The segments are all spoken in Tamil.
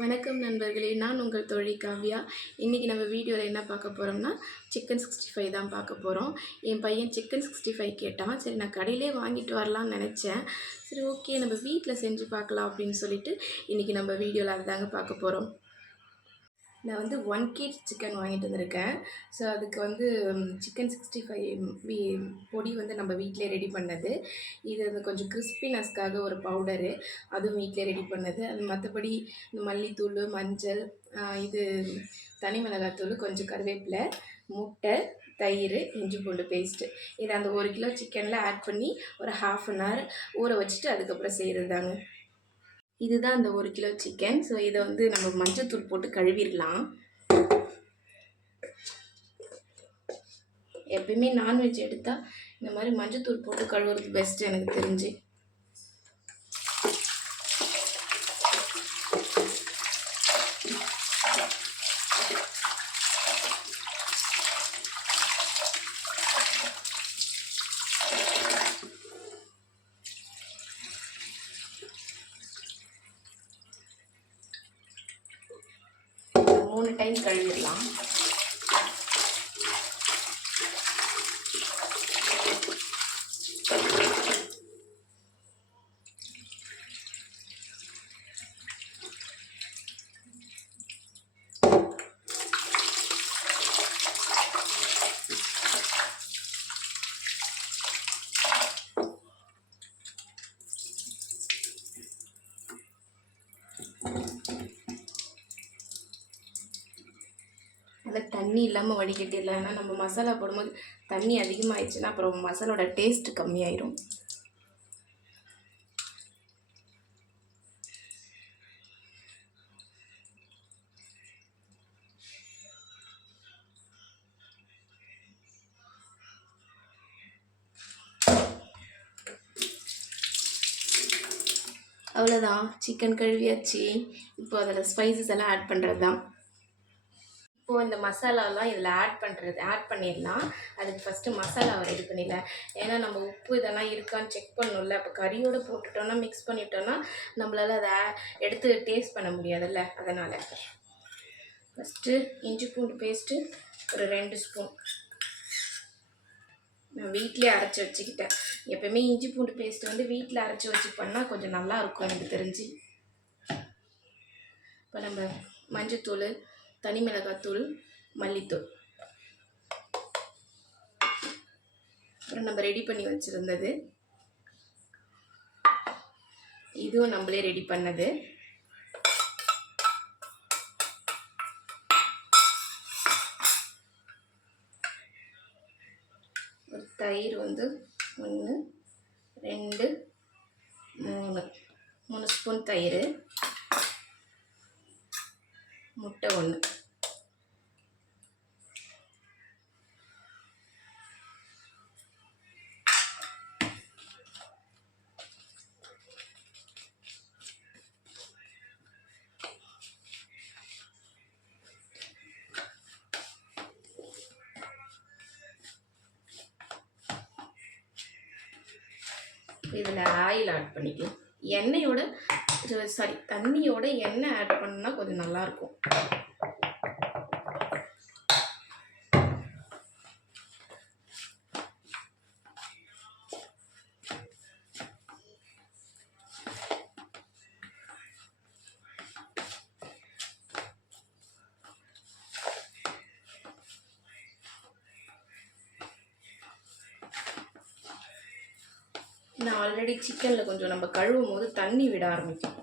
வணக்கம் நண்பர்களே, நான் உங்கள் தோழி காவ்யா. இன்றைக்கி நம்ம வீடியோவில் என்ன பார்க்க போகிறோம்னா சிக்கன் 65 தான் பார்க்க போகிறோம். என் பையன் சிக்கன் 65 கேட்டான். சரி, நான் கடையிலே வாங்கிட்டு வரலான்னு நினச்சேன். சரி, ஓகே, நம்ம வீட்டில் செஞ்சு பார்க்கலாம் அப்படின்னு சொல்லிட்டு இன்றைக்கி நம்ம வீடியோவில் அதுதாங்க பார்க்க போகிறோம். நான் வந்து 1 kg சிக்கன் வாங்கிட்டு வந்திருக்கேன். ஸோ அதுக்கு வந்து சிக்கன் 65 பொடி வந்து நம்ம வீட்டிலே ரெடி பண்ணது. இது வந்து கொஞ்சம் கிறிஸ்பினஸ்க்காக ஒரு பவுடரு, அதுவும் வீட்டிலே ரெடி பண்ணது. அது மற்றபடி இந்த மல்லித்தூள், மஞ்சள், இது தனி மிளகாத்தூள், கொஞ்சம் கருவேப்பிலை, முட்டை, தயிர், இஞ்சி பூண்டு பேஸ்ட்டு, இதை அந்த 1 கிலோ சிக்கனில் ஆட் பண்ணி ஒரு 1/2 அன் ஹவர் ஊற வச்சுட்டு அதுக்கப்புறம் செய்கிறது தாங்க. இதுதான் அந்த 1 கிலோ சிக்கன். ஸோ இதை வந்து நம்ம மஞ்சள்தூள் போட்டு கழுவிடலாம். எப்பயுமே நான்வெஜ் எடுத்தால் இந்த மாதிரி மஞ்சள்தூள் போட்டு கழுவுறது பெஸ்ட்டு எனக்கு தெரிஞ்சு. மூணு டைம் கழுவிடலாம். அதில் தண்ணி இல்லாமல் வடிகட்டிடலாம். ஏன்னா நம்ம மசாலா போடும்போது தண்ணி அதிகமாகிடுச்சுன்னா அப்புறம் மசாலோட டேஸ்ட்டு கம்மியாயிடும். அவ்வளோதான், சிக்கன் கழுவியாச்சு. இப்போ அதில் ஸ்பைசஸ் எல்லாம் ஆட் பண்ணுறது தான். இப்போது இந்த மசாலாலாம் இதில் ஆட் பண்ணிடலாம். அதுக்கு ஃபஸ்ட்டு மசாலாவை ரெடி பண்ணிடலாம். ஏன்னா நம்ம உப்பு இதெல்லாம் இருக்கான்னு செக் பண்ணணும்ல. அப்போ கறியோடு போட்டுட்டோன்னா, மிக்ஸ் பண்ணிட்டோன்னா நம்மளால் அதை எடுத்து டேஸ்ட் பண்ண முடியாதுல்ல. அதனால் ஃபஸ்ட்டு இஞ்சி பூண்டு பேஸ்ட்டு ஒரு 2 ஸ்பூன் நான் வீட்டிலே அரைச்சி வச்சுக்கிட்டேன். எப்போயுமே இஞ்சி பூண்டு பேஸ்ட்டு வந்து வீட்டில் அரைச்சி வச்சு பண்ணால் கொஞ்சம் நல்லாயிருக்கும் எனக்கு தெரிஞ்சு. இப்போ நம்ம மஞ்சத்தூள், தனி மிளகாத்தூள், மல்லித்தூள், அப்புறம் நம்ம ரெடி பண்ணி வச்சுருந்தது, இதுவும் நம்மளே ரெடி பண்ணது. ஒரு தயிர் வந்து 1 2 3 ஸ்பூன் தயிர், முட்டை 1. இதில் ஆயில் ஆட் பண்ணிக்கலாம். தண்ணியோட எண்ணெய் ஆட் பண்ணால் கொஞ்சம் நல்லாயிருக்கும். நான் ஆல்ரெடி சிக்கனில் கொஞ்சம் நம்ம கழுவும் போது தண்ணி விட ஆரம்பிக்கும்.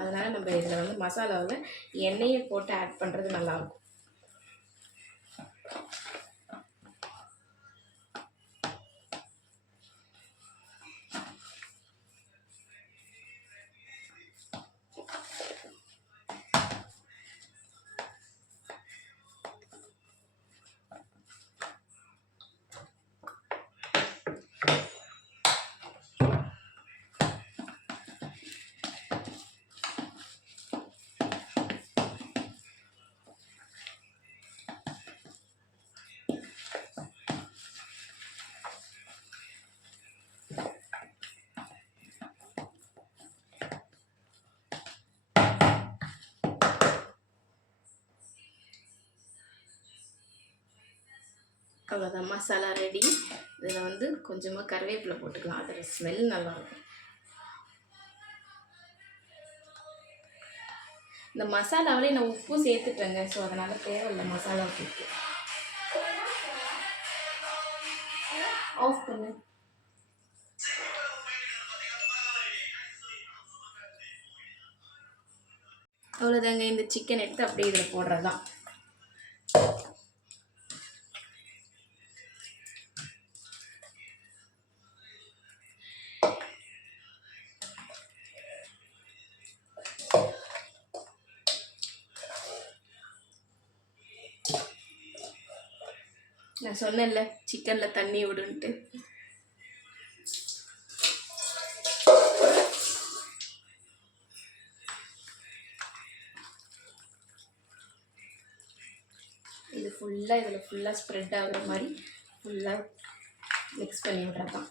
அதனால் நம்ம இதில் வந்து மசாலாவில் எண்ணெயை போட்டு ஆட் பண்ணுறது நல்லாயிருக்கும். அவ்வளோதான், மசாலா ரெடி. இதில் வந்து கொஞ்சமாக கருவேப்பிலை போட்டுக்கலாம், அதோட ஸ்மெல் நல்லாயிருக்கும். இந்த மசாலாவிலே நான் உப்பும் சேர்த்துட்டேங்க, ஸோ அதனால் தேவையில்லை மசாலா உப்பு. ஆஃப் பண்ணு. அவ்வளோதாங்க, இந்த சிக்கன் எடுத்து அப்படியே இதில் போடுறது தான். நான் சொன்னேன்ல சிக்கனில் தண்ணி விடுன்ட்டு. இது ஃபுல்லாக இதில் ஃபுல்லாக ஸ்ப்ரெட் ஆகுற மாதிரி ஃபுல்லாக மிக்ஸ் பண்ணி விட்றது தான்.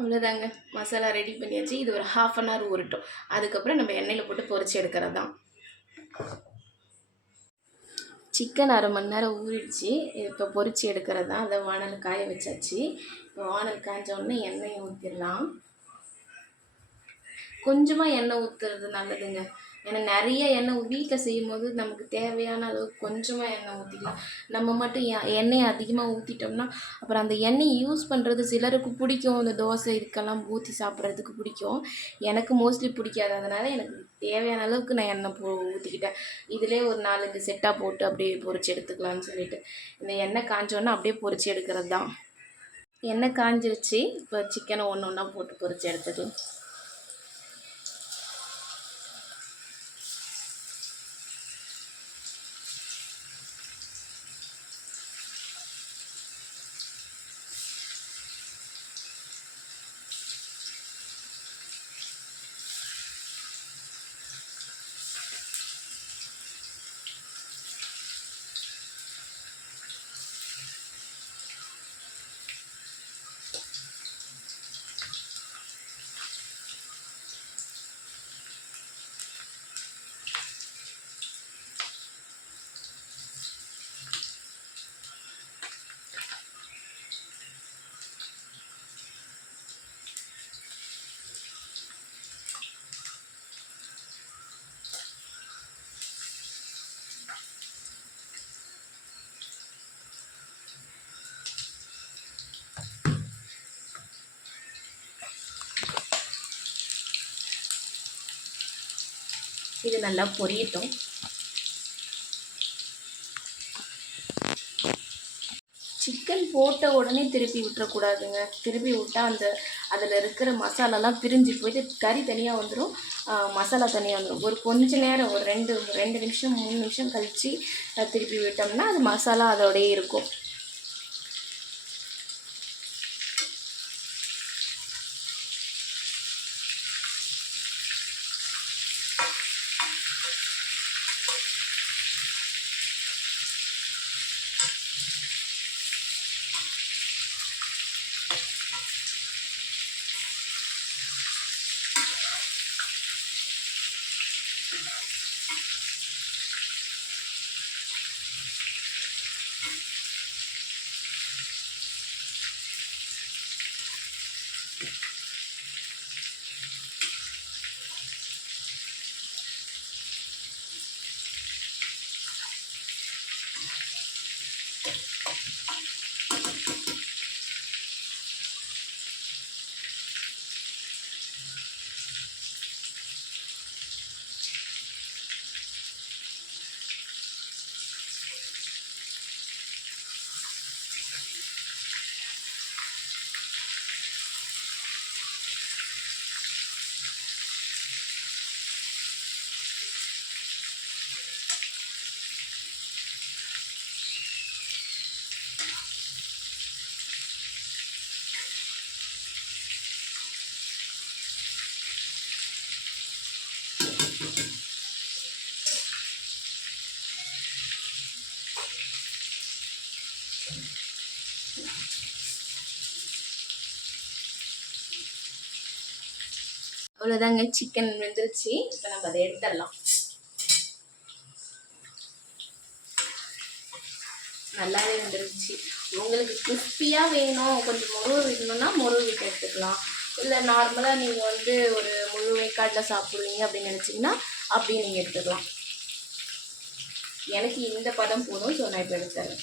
அவ்வளோதாங்க, மசாலா ரெடி பண்ணியாச்சு. இது ஒரு 1/2 அன் ஹவர் ஊறட்டும். அதுக்கப்புறம் நம்ம எண்ணெயில் போட்டு பொரிச்சு எடுக்கிறது தான். சிக்கன் 1/2 மணி நேரம் ஊறிடுச்சு. இப்போ பொரிச்சு எடுக்கிறது தான். அதை வானல் காய வச்சாச்சு. இப்போ வானல் காய்ஞ்ச உடனே எண்ணெயை ஊற்றிடலாம். கொஞ்சமாக எண்ணெய் ஊற்றுறது நல்லதுங்க. ஏன்னா நிறைய எண்ணெய் வீட்டில் செய்யும் போது நமக்கு தேவையான அளவுக்கு கொஞ்சமாக எண்ணெய் ஊற்றிக்கலாம். நம்ம மட்டும் எண்ணெயை அதிகமாக ஊற்றிட்டோம்னா அப்புறம் அந்த எண்ணெயை யூஸ் பண்ணுறது சிலருக்கு பிடிக்கும். அந்த தோசை இதுக்கெல்லாம் ஊற்றி சாப்பிட்றதுக்கு பிடிக்கும். எனக்கு மோஸ்ட்லி பிடிக்காது. அதனால் எனக்கு தேவையான அளவுக்கு நான் எண்ணெய் ஊற்றிக்கிட்டேன். இதிலே ஒரு 4-5 செட்டாக போட்டு அப்படியே பொரிச்சு எடுத்துக்கலாம்னு சொல்லிட்டு இந்த எண்ணெய் காஞ்சோன்னா அப்படியே பொரிச்சு எடுக்கிறது தான். எண்ணெய் காஞ்சிருச்சு. இப்போ சிக்கனை ஒன்று ஒன்றா போட்டு பொரிச்சு எடுத்துக்கலாம். இது நல்லா பொரியட்டும். சிக்கன் போட்ட உடனே திருப்பி விட்டுறக்கூடாதுங்க. திருப்பி விட்டால் அதில் இருக்கிற மசாலாலாம் பிரிஞ்சு போயிட்டு கறி தனியாக வந்துடும், மசாலா தனியாக வந்துடும். ஒரு கொஞ்ச நேரம் ஒரு 2 நிமிஷம் 3 நிமிஷம் கழித்து திருப்பி விட்டோம்னா அது மசாலா அதோடயே இருக்கும். அவ்வளோதாங்க, சிக்கன் வெந்துருச்சு. இப்போ நம்ம அதை எடுத்துடலாம். நல்லாவே வந்துருச்சு. உங்களுக்கு கிறிஸ்பியாக வேணும், கொஞ்சம் முருகு வேணும்னா முருகு விட்டு எடுத்துக்கலாம். இல்லை நார்மலாக நீங்கள் வந்து ஒரு முழு வேக்காட்டில் சாப்பிடுவீங்க அப்படின்னு நினச்சிங்கன்னா அப்படியே நீங்கள் எடுத்துக்கலாம். எனக்கு இந்த பதம் போதும். ஸோ நான் இப்போ எடுத்துறேன்.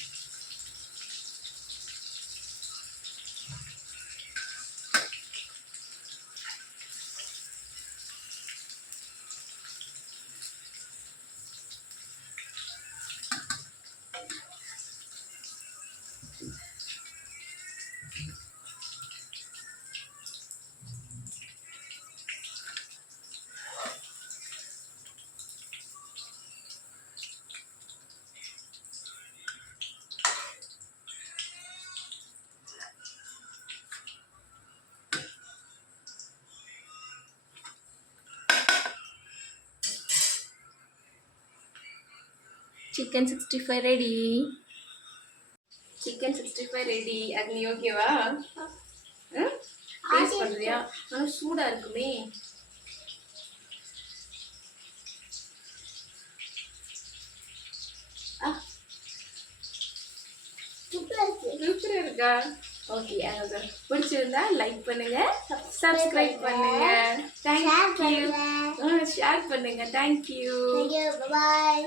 Chicken 65 ready. Chicken 65 ready. அது நீ ஓகேவா? டேஸ்ட் பண்ணுறியா? ஆனால் சூடாக இருக்குமே. சூப்பராக இருக்கா? ஓகே, பிடிச்சிருந்தா லைக் பண்ணுங்க, சப்ஸ்கிரைப் பண்ணுங்க, தேங்க்யூ, ஷேர் பண்ணுங்க. தேங்க்யூ, பாய்.